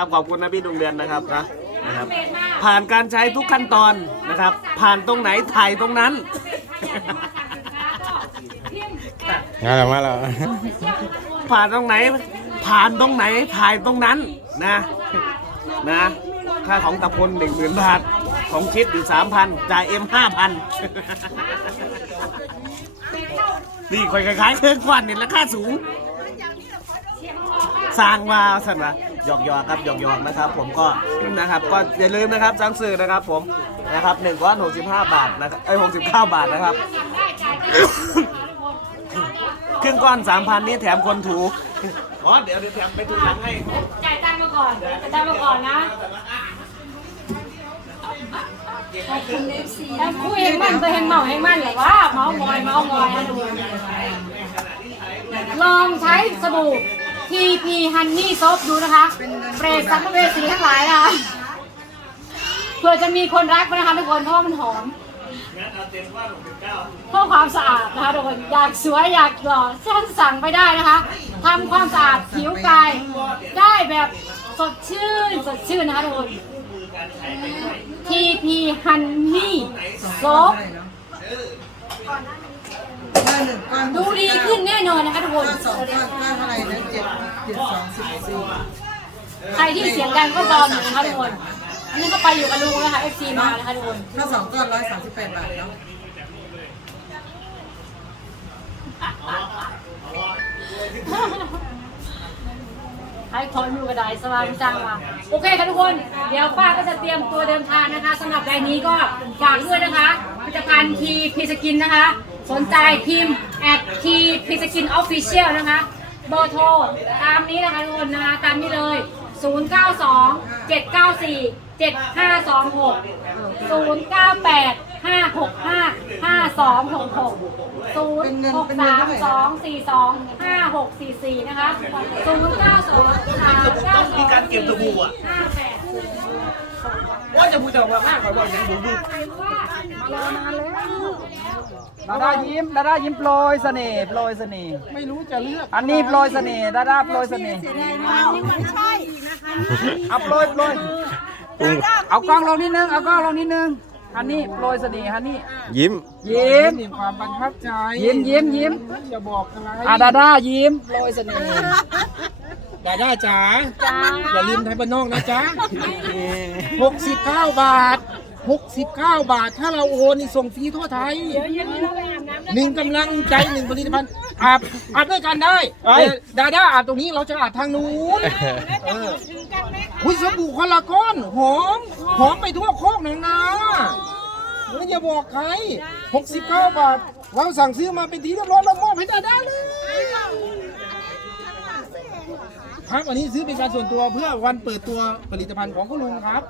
ครับขอบคุณนะพี่ดวงเดือนนะครับนะนะครับ ผ่านการใช้ทุกขั้นตอนนะครับ ผ่านตรงไหนถ่ายตรงนั้น มาแล้วมาแล้วผ่านตรงไหน ผ่านตรงไหนถ่ายตรงนั้นนะนะค่าของตะพลหนึ่งหมื่นบาท ของชิดอยู่สามพันจ่ายเอ็มห้าพันนี่คอยคล้ายๆเครื่องควันเนี่ยราคาสูง สร้างมาสันวะ หยอกหยอกๆครับหยอกหยอกๆนะครับ ผมก็ นะครับก็อย่าลืมนะครับจังสื่อนะครับผมนะครับหนึ่งก้อนหกสิบห้าบาทนะครับไอ้หกสิบเก้าบาทนะครับ ครึ่งก้อนสามพันนี่แถมคนถูอ๋อเดี๋ยวเดี๋ยวแถมไปถูหลังให้จ่ายตังค์มาก่อนจ่ายตังค์มาก่อนนะแล้วคุยเฮงมันตัวเฮงเมาเฮงมันเหรอวะเมามอยเมามอยนะดูลองใช้สบู่ TP Honey Soap ดูนะคะเปรตสัมภเวสีทั้งหลายนะคะเพื่อจะมีคนรักนะคะทุกคนเพราะว่ามันหอมเพื่อความสะอาดนะคะทุกคนอยากสวยอยากหล่อฉันสั่งไปได้นะคะทำความสะอาดผิวกายได้แบบสดชื่นสดชื่นนะคะทุกคน TP Honey Soap ก้ อนหนึ่งก้อนดูดีขึ้นแน่นอนนะคะทุกคนก้อนสองก้อนก้อนเท่าไหร่นะเจ็ดเจ็ดสองสิบสี่ใครที่เสียงดังก็เบาหน่อยนะคะทุกคนอันนี้ก็ไปอยู่กับลุงนะคะ FC มานะคะทุกคนถ้าสองก้อนร้อยสามสิบแปดบาทเนาะให้คนอยู่กระไดสว่างจังว่ะโอเคค่ะทุกคน เดี๋ยวป้าก็จะเตรียมตัวเดินทางนะคะสำหรับรายนี้ก็ฝากด้วยนะคะผลิตภัณฑ์ทีพีสกินนะคะ สนใจพิมพ์แอดทีพีสกินออฟฟิเชียลนะคะ เบอร์โทร ตามนี้นะคะทุกคนนะคะ ตามนี้เลย 092 794 7526 098 565 5266 0 6 3 2 4 2 5 6 4 4 นะคะ 0 9 2 3 9 2มีการเก็บสบู่อะ ว่าจะพูดจะว่ามากกว่าบอกอย่างผมดูดาดายิ้มดาดายิ้มโปรยเสน่ห์โปรยเสน่ห์ไม่รู้จะเลือกอันนี้โปรยเสน่ห์ดาดาโปรยเสน่ห์เอาโปรยโปรยเอากล้องลงนิดนึงเอากล้องลงนิดนึงอันนี้โปรยเสน่ห์ฮันนี่ยิ้มยิ้มมีความประทับใจยิ้มยิ้มยิ้มอย่าบอกอะไรอะดาดายิ้มโปรยเสน่ห์ ดาด้าจ๋าอย่าลืมไทยบ้านนอกนะจ๊ะหกสิบเก้าบาทหกสิบเก้าบาท ถ้าเราโอนนี่ส่งฟรีทั่วไทยหนึ่งกำลังใจหนึ่งผลิตภัณฑ์อาบอาบด้วยกันได้แต่ดาด้าอาบตรงนี้เราจะอาบทางนู้นเออคุยสบู่คนละก้อนหอมหอมไปทั่วโคกหนังนาแล้วอย่าบอกใคร 69 บาท เราสั่งซื้อมาเป็นทีเรียบร้อยเรามอบให้ดาด้าเลย ครับอันนี้ซื้อเป็นการส่วนตัวเพื่อวันเปิดตัวผลิตภัณฑ์ของคุณลุงครับ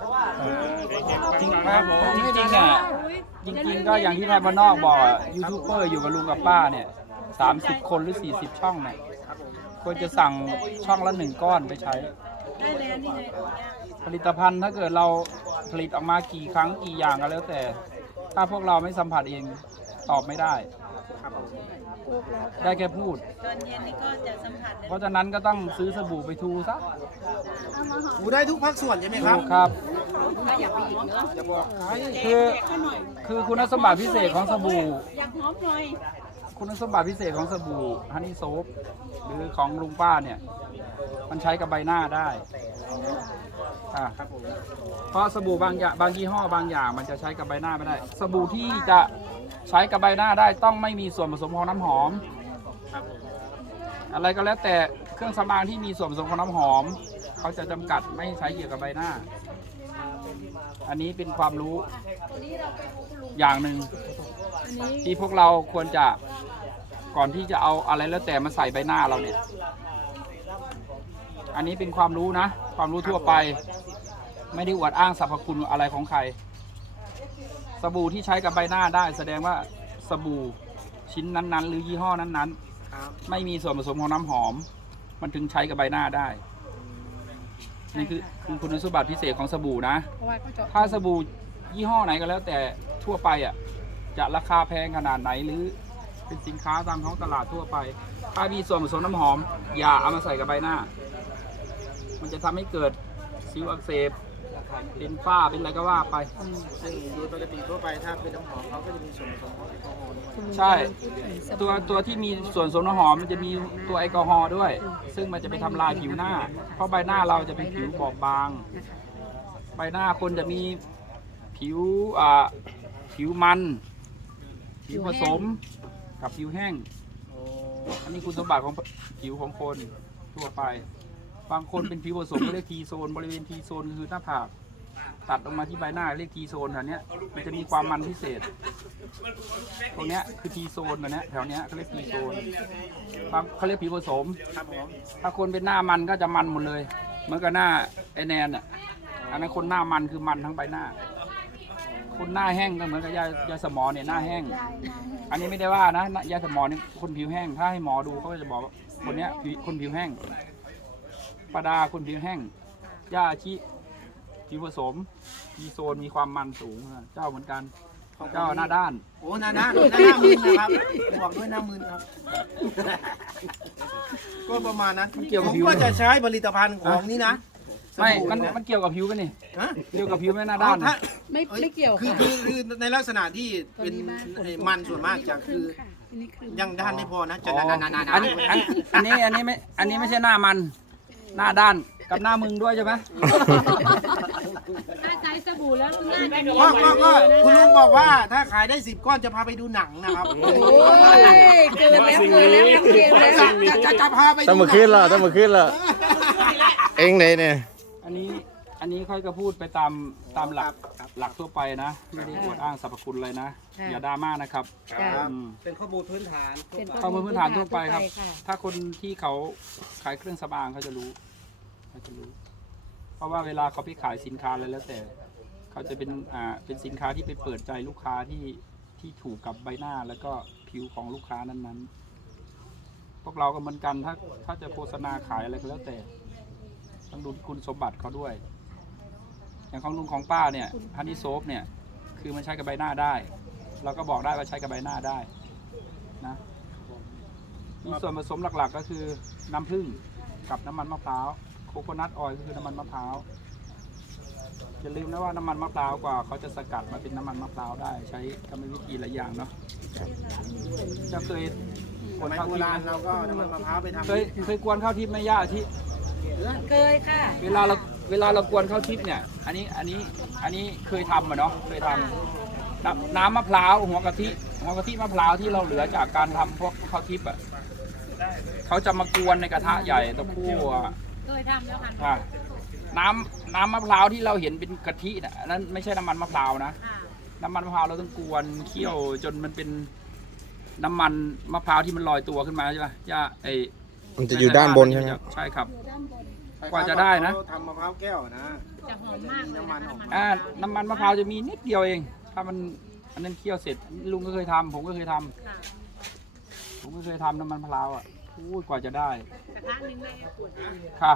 จริงครับจริงๆอะจริงๆก็อย่างที่ไทยบ้านนอกบอกอะยูทูบเบอร์อยู่กับลุงกับป้าเนี่ยสามสิบคนหรือสี่สิบช่องเนี่ยควรจะสั่งช่องละหนึ่งก้อนไปใช้ผลิตภัณฑ์ถ้าเกิดเราผลิตออกมากี่ครั้งกี่อย่างก็แล้วแต่ ถ้าพวกเราไม่สัมผัสเองตอบไม่ได้ ได้แค่พูดเพราะฉะนั้นก็ต้องซื้อสบู่ไปทูซะอูได้ทุกภาคส่วนใช่ไหมครับถูกครับอย่าบอกใครคือคือคุณสมบัติพิเศษของสบู่คุณสมบัติพิเศษของสบู่ฮันนี่โซฟหรือของลุงป้าเนี่ย มันใช้กับใบหน้าได้อ่าเพราะสบู่บางอย่างบางยี่ห้อบางอย่าง มันจะใช้กับใบหน้าไม่ได้ สบู่ที่จะ ใช้กับใบหน้าได้ต้องไม่มีส่วนผสมของน้ำหอมอะไรก็แล้วแต่เครื่องสำอางที่มีส่วนผสมของน้ำหอม เขาจะจำกัดไม่ให้ใช้เกี่ยวกับใบหน้า อันนี้เป็นความรู้อย่างหนึ่งที่พวกเราควรจะก่อนที่จะเอาอะไรแล้วแต่มาใส่ใบหน้าเราเนี่ย อันนี้เป็นความรู้นะ ความรู้ทั่วไป ไม่ได้อวดอ้างสรรพคุณอะไรของใคร สบู่ที่ใช้กับใบหน้าได้ แสดงว่าสบู่ชิ้นนั้นๆ หรือยี่ห้อนั้นๆไม่มีส่วนผสมของน้ำหอม มันถึงใช้กับใบหน้าได้นี่คือคือคุณสมบัติพิเศษของสบู่นะถ้าสบู่ยี่ห้อไหนก็แล้ว แต่ทั่วไปอะจะราคาแพงขนาดไหนหรือเป็นสินค้าตามท้องตลาดทั่วไป ถ้ามีส่วนผสมน้ำหอม อย่าเอามาใส่กับใบหน้า มันจะทำให้เกิดสิวอักเสบ เป็นฝ้าเป็นอะไรก็ว่าไป ซึ่งโดยปกติทั่วไปถ้าเป็นน้ำหอมเขาก็จะมีส่วนผสมของแอลกอฮอล์ใช่ ตัวตัวที่มีส่วนผสมน้ำหอมมันจะมีตัวแอลกอฮอล์ด้วย ซึ่งมันจะไปทำลายผิวหน้า เพราะใบหน้าเราจะเป็นผิวบอบบาง ใบหน้าคนจะมีผิวอ่าผิวมัน ผิวผสมกับผิวแห้ง อันนี้คุณสมบัติของผิวของคนทั่วไป บางคนเป็นผิวผสมก็เรียกทีโซนบริเวณทีโซนคือหน้าผากตัดออกมาที่ใบหน้าเรียกทีโซนแถวเนี้ยมันจะมีความมันพิเศษ ตรงเนี้ยคือทีโซนแบบเนี้ยแถวเนี้ยเขาเรียกทีโซนบางเขาเรียกผิวผสมถ้าคนเป็นหน้ามันก็จะมันหมดเลยเหมือนกับหน้าไอแนนอะอันนั้นคนหน้ามันคือมันทั้งใบหน้า คนหน้าแห้งก็เหมือนกับยายาสมอเนี่ยหน้าแห้ง อันนี้ไม่ได้ว่านะยาสมอนี่คนผิวแห้ง ถ้าให้หมอดูเขาก็จะบอกว่าคนเนี้ยคนผิวแห้ง ปาดาคนผิวแห้งยาอาชิผิวผสมทีโซนมีความมันสูงอะเจ้าเหมือนกัน เจ้าหน้าด้าน โอ้หน้าด้านหน้าหน้ามึนนะครับบอกด้วยหน้ามึนครับ ก็ประมาณนั้นมันเกี่ยวกับผมผิว ก็จะใช้ผลิตภัณฑ์ของนี่นะไม่สบู่มันนะมันเกี่ยวกับผิวกันนี่ฮะเกี่ยวกับผิวไหม่หน้าอ๋ด้าอนถ้าไม่ไม่เกี่ยวคือค่ะคือคือในลักษณะที่เป็นไอ้มันส่วนมากจะคืออันนี้คือยังด้านไม่พอนะจะอ๋อนานๆๆๆอันนี้อันอันนี้อันนี้ไม่อันนี้ไม่ใช่หน้ามัน หน้าด้านกับหน้ามึงด้วยใช่ไหมถ้าใช้สบู่แล้วน่าจะมีก็ก็ก็คุณลุงบอกว่าถ้าขายได้สิบก้อนจะพาไปดูหนังนะครับโอ้ยเกินแล้วเกินแล้วน้ำเกมแล้วจะจะจะพาไปดูต้องมาขึ้นแล้วต้องมาขึ้นแล้วเองเลยเนี่ยอันนี้อั นนี้ค่อยก็พูดไปตามตามหลักหลักทั่วไปนะ ไม่ได้อวดอ้างสรรพคุณเลยนะอย่าดราม่านะครับจ้ะ อืมเป็นข้อมูลพื้นฐานทั่วเป็นไปข้อมูลพื้นฐานทั่วไปครับทั่วะถ้าคนที่เขาขายเครื่องสำอางเขาจะรู้เขาจะรู้ เพราะว่าเวลาเขาไปขายสินค้าอะไรแล้วแต่ เขาจะเป็นอ่าเป็นสินค้าที่ไปเปิดใจลูกค้าที่ที่ถูกกับใบหน้าแล้วก็ผิวของลูกค้านั้นๆ พวกเราก็เหมือนกันถ้าถ้าจะโฆษณาขายอะไรก็แล้วแต่ต้องดูที่คุณสมบัติเขาด้วย อย่างของลุงของป้าเนี่ยฮันนี่โซฟเนี่ยคือมันใช้กับใบหน้าได้ เราก็บอกได้ว่าใช้กับใบหน้าได้นะมีส่วนผสมหลักๆก็คือน้ำผึ้งกับน้ำมันมะพร้าวโคโคนัทออยล์ก็คือน้ำมันมะพร้าวอย่าลืมนะว่าน้ำมันมะพร้าวกว่าเขาจะสกัดมาเป็นน้ำมันมะพร้าวได้ใช้กรรมวิธีหลายอย่างเนาะจะเคยกสวนมัยข้าวโบทิพราณย์ไหมเราก็น้ำมันมะพร้าวไปทำเคยเคยกวนข้าวทิพย์ไหมย่าที่เคยค่ะ เวลาเรา เวลาเรากวนข้าวทิพย์เนี่ย อันนี้อันนี้อันนี้เคยทำอะเนาะเคยทำน้ำน้ำมะพร้าวหัวกะทิหัวกะทิมะพร้าวที่เราเหลือจากการทำพวกข้าวทิพย์อะเขาจะมากวนในกระทะใหญ่ตะกั่วเคยทำแล้วค่ะอะน้ำน้ำมะพร้าวที่เราเห็นเป็นกะทิน่ะอันนั้นไม่ใช่น้ำมันมะพร้าวนะ ค่ะน้ำมันมะพร้าวเราต้องกวนเคี่ยวจนมันเป็นน้ำมันมะพร้าวที่มันลอยตัวขึ้นมาใช่ปะย่าไอมันจะอยู่ด้านบนใช่ไหมครับ ใช่ครับ กว่าจะได้นะเขาทำมะพร้าวแก้วนะจะหอมมากเลยน้ำมันออกมาอ่าน้ำมันมะพร้าวจะมีนิดเดียวเอง ถ้ามันอันนั้นเคี่ยวเสร็จลุงก็เคยทำผมก็เคยทำค่ะผมก็เคยทำน้ำมันมะพร้าวอะอู้ยกว่าจะได้ กระทะหนึงเลยขวดค่ะ